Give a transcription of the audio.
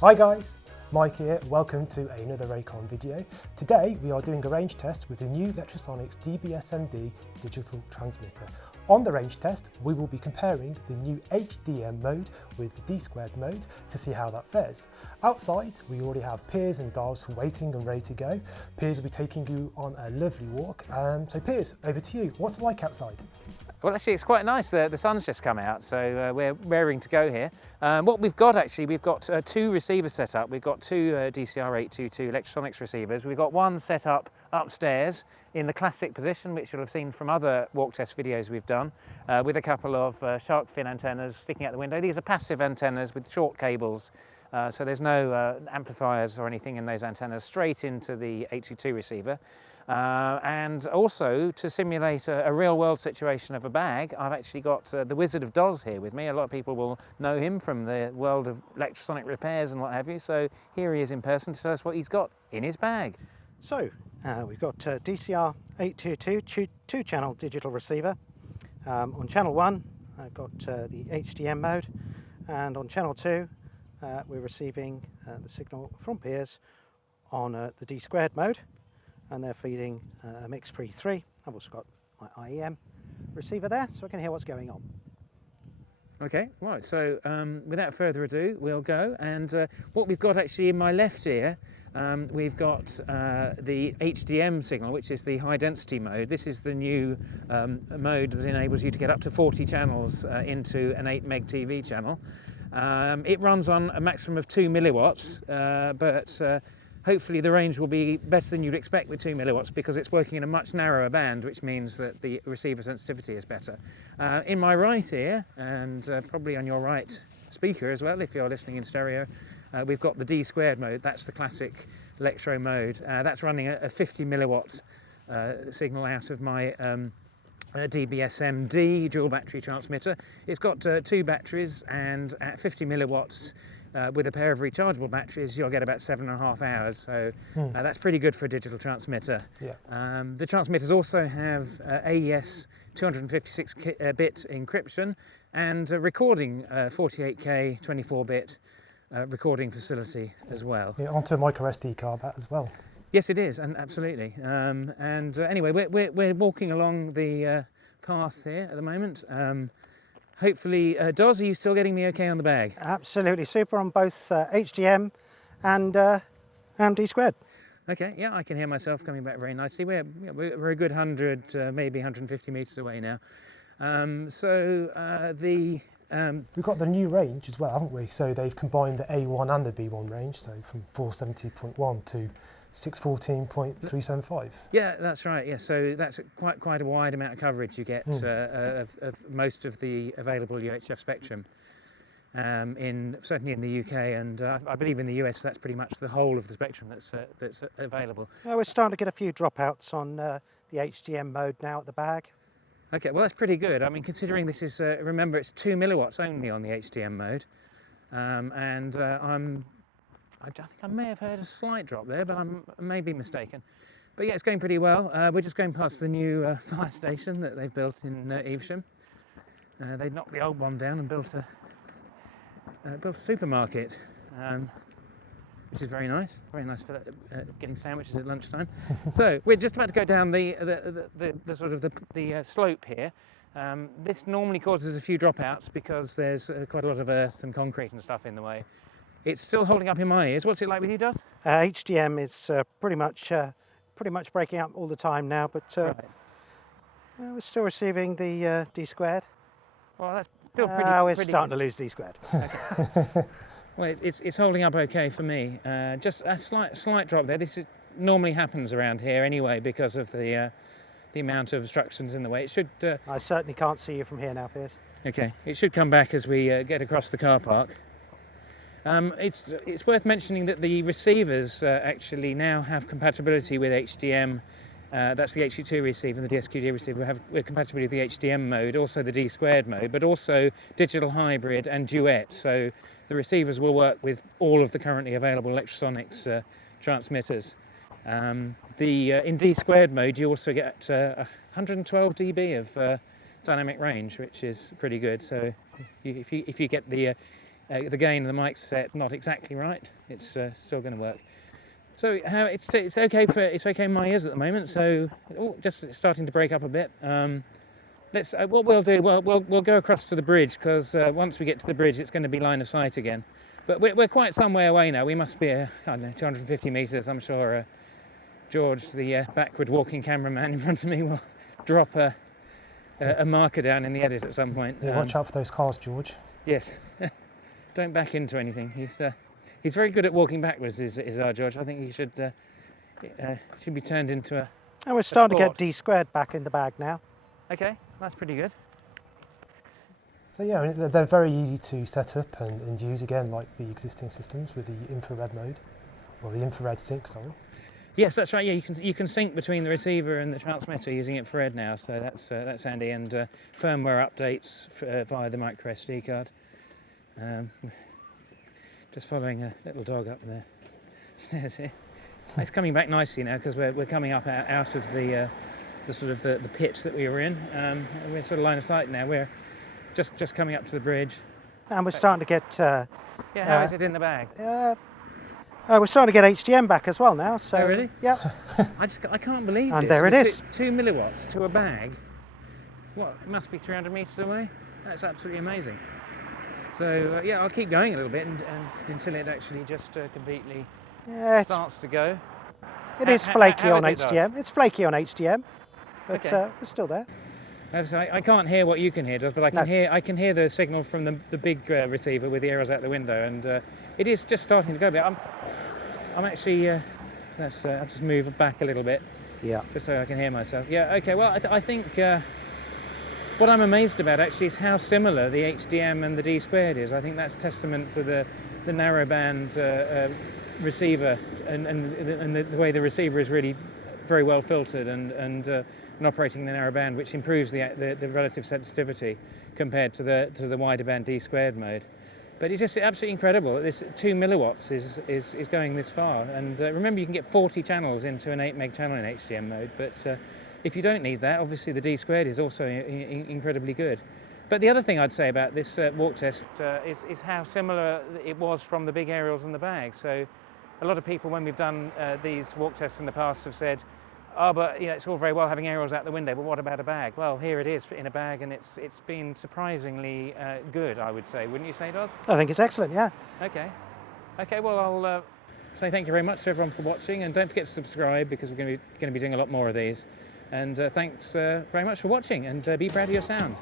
Hi guys, Mike here, welcome to another Raycon video. Today we are doing a range test with the new Lectrosonics DBSMD Digital Transmitter. On the range test we will be comparing the new HDM mode with the D2 mode to see how that fares. Outside we already have Piers and Dars waiting and ready to go. Piers will be taking you on a lovely walk. So Piers, over to you, what's it like outside? Well, actually, it's quite nice. The sun's just come out, so we're raring to go here. What we've got, actually, we've got two receivers set up. We've got two DCR822 Lectrosonics receivers. We've got one set up upstairs in the classic position, which you'll have seen from other walk test videos we've done, with a couple of shark fin antennas sticking out the window. These are passive antennas with short cables, so there's no amplifiers or anything in those antennas, straight into the 822 receiver. And also, to simulate a real-world situation of a bag, I've actually got the Wizard of Doz here with me. A lot of people will know him from the world of electrosonic repairs and what have you. So here he is in person to tell us what he's got in his bag. So we've got DCR822 two-channel digital receiver. On channel 1 I've got the HDM mode, and on channel 2 we're receiving the signal from Piers on the D2 mode, and they're feeding a mix pre 3. I've also got my IEM receiver there, so I can hear what's going on. Okay, right, so without further ado, we'll go. And what we've got actually in my left ear, we've got the HDM signal, which is the high density mode. This is the new mode that enables you to get up to 40 channels into an 8 meg TV channel. It runs on a maximum of 2 milliwatts, but hopefully the range will be better than you'd expect with 2 milliwatts, because it's working in a much narrower band, which means that the receiver sensitivity is better. In my right ear, and probably on your right speaker as well, if you're listening in stereo, we've got the D2 mode. That's the classic electro mode. That's running a 50 milliwatt signal out of my DBSMD dual battery transmitter. It's got two batteries, and at 50 milliwatts with a pair of rechargeable batteries you'll get about 7.5 hours, so that's pretty good for a digital transmitter. Yeah. The transmitters also have AES 256-bit encryption and recording 48K 24-bit recording facility as well. Yeah, onto a microSD card that as well. Yes, it is, and absolutely. Anyway, we're walking along the path here at the moment. Hopefully, Doz, are you still getting me okay on the bag? Absolutely super on both HDM and D2. Okay, yeah, I can hear myself coming back very nicely. We're a good 100, maybe 150 metres away now. We've got the new range as well, haven't we? So they've combined the A1 and the B1 range, so from 470.1 to 614.375. Yeah, that's right. Yeah, so that's quite a wide amount of coverage you get of most of the available UHF spectrum. Certainly in the UK, and I believe in the US that's pretty much the whole of the spectrum that's available. We're starting to get a few dropouts on the HDM mode now at the bag. Okay, well that's pretty good. I mean, considering this is, remember, it's 2 milliwatts only on the HDM mode, I think I may have heard a slight drop there, but I may be mistaken. But yeah, it's going pretty well. We're just going past the new fire station that they've built in Evesham. They knocked the old one down and built a supermarket, which is very nice. Very nice for getting sandwiches at lunchtime. So we're just about to go down the sort of the slope here. This normally causes a few dropouts because there's quite a lot of earth and concrete and stuff in the way. It's still holding up in my ears. What's it like with you, Doz? HDM is pretty much breaking up all the time now, but right. We're still receiving the D2. Well, that's still we're starting to lose D2. Okay. Well, it's holding up okay for me. Just a slight drop there. This normally happens around here anyway because of the amount of obstructions in the way. It should. I certainly can't see you from here now, Piers. Okay, it should come back as we get across the car park. It's worth mentioning that the receivers actually now have compatibility with HDM. That's the HD2 receiver and the DSQD receiver have compatibility with the HDM mode, also the D2 mode, but also digital hybrid and duet. So the receivers will work with all of the currently available Lectrosonics transmitters. In D2 mode, you also get 112 dB of dynamic range, which is pretty good. So if you get the the gain of the mic set not exactly right, it's still going to work. So it's okay in my ears at the moment. So just starting to break up a bit. What we'll do. We'll go across to the bridge, because once we get to the bridge, it's going to be line of sight again. But we're quite some way away now. We must be I don't know, 250 metres. I'm sure George, the backward walking cameraman in front of me, will drop a marker down in the edit at some point. Yeah, watch out for those cars, George. Yes. Don't back into anything. He's very good at walking backwards, is our George. I think he should be turned into a. And we're starting to get D squared back in the bag now. Okay, that's pretty good. So yeah, they're very easy to set up and use, again, like the existing systems with the infrared mode, or the infrared sync, sorry. Yes, that's right. Yeah, you can sync between the receiver and the transmitter using infrared now, so that's handy. And firmware updates via the microSD card. Just following a little dog up the stairs here. It's coming back nicely now, because we're coming up out of the sort of the pit that we were in. We're sort of line of sight now. We're just coming up to the bridge. And we're starting to get. Yeah, how is it in the bag? We're starting to get HDM back as well now. So, oh, really? Yeah. I can't believe and this. there it is. 2 milliwatts to a bag. What? It must be 300 metres away. That's absolutely amazing. So yeah, I'll keep going a little bit and until it actually just completely starts to go. It is flaky on is it, HDM. It's flaky on HDM, but Okay. it's still there. I can't hear what you can hear, but I can hear the signal from the big receiver with the arrows out the window, and it is just starting to go a bit. I'm actually I'll just move back a little bit, Yeah. just so I can hear myself. Yeah. Okay. Well, I think what I'm amazed about actually is how similar the HDM and the D squared is. I think that's testament to the narrowband receiver and the way the receiver is really very well filtered and operating in the narrow band, which improves the relative sensitivity compared to the wider band D squared mode. But it's just absolutely incredible that this 2 milliwatts is going this far. And remember, you can get 40 channels into an 8 meg channel in HDM mode, but if you don't need that, obviously the D squared is also incredibly good. But the other thing I'd say about this walk test is how similar it was from the big aerials in the bag. So a lot of people, when we've done these walk tests in the past, have said, oh, but it's all very well having aerials out the window, but what about a bag? Well, here it is in a bag, and it's been surprisingly good, I would say. Wouldn't you say, Doz? I think it's excellent, yeah. Okay, well, I'll say thank you very much to everyone for watching, and don't forget to subscribe, because we're going to be doing a lot more of these. And thanks very much for watching, and be proud of your sound.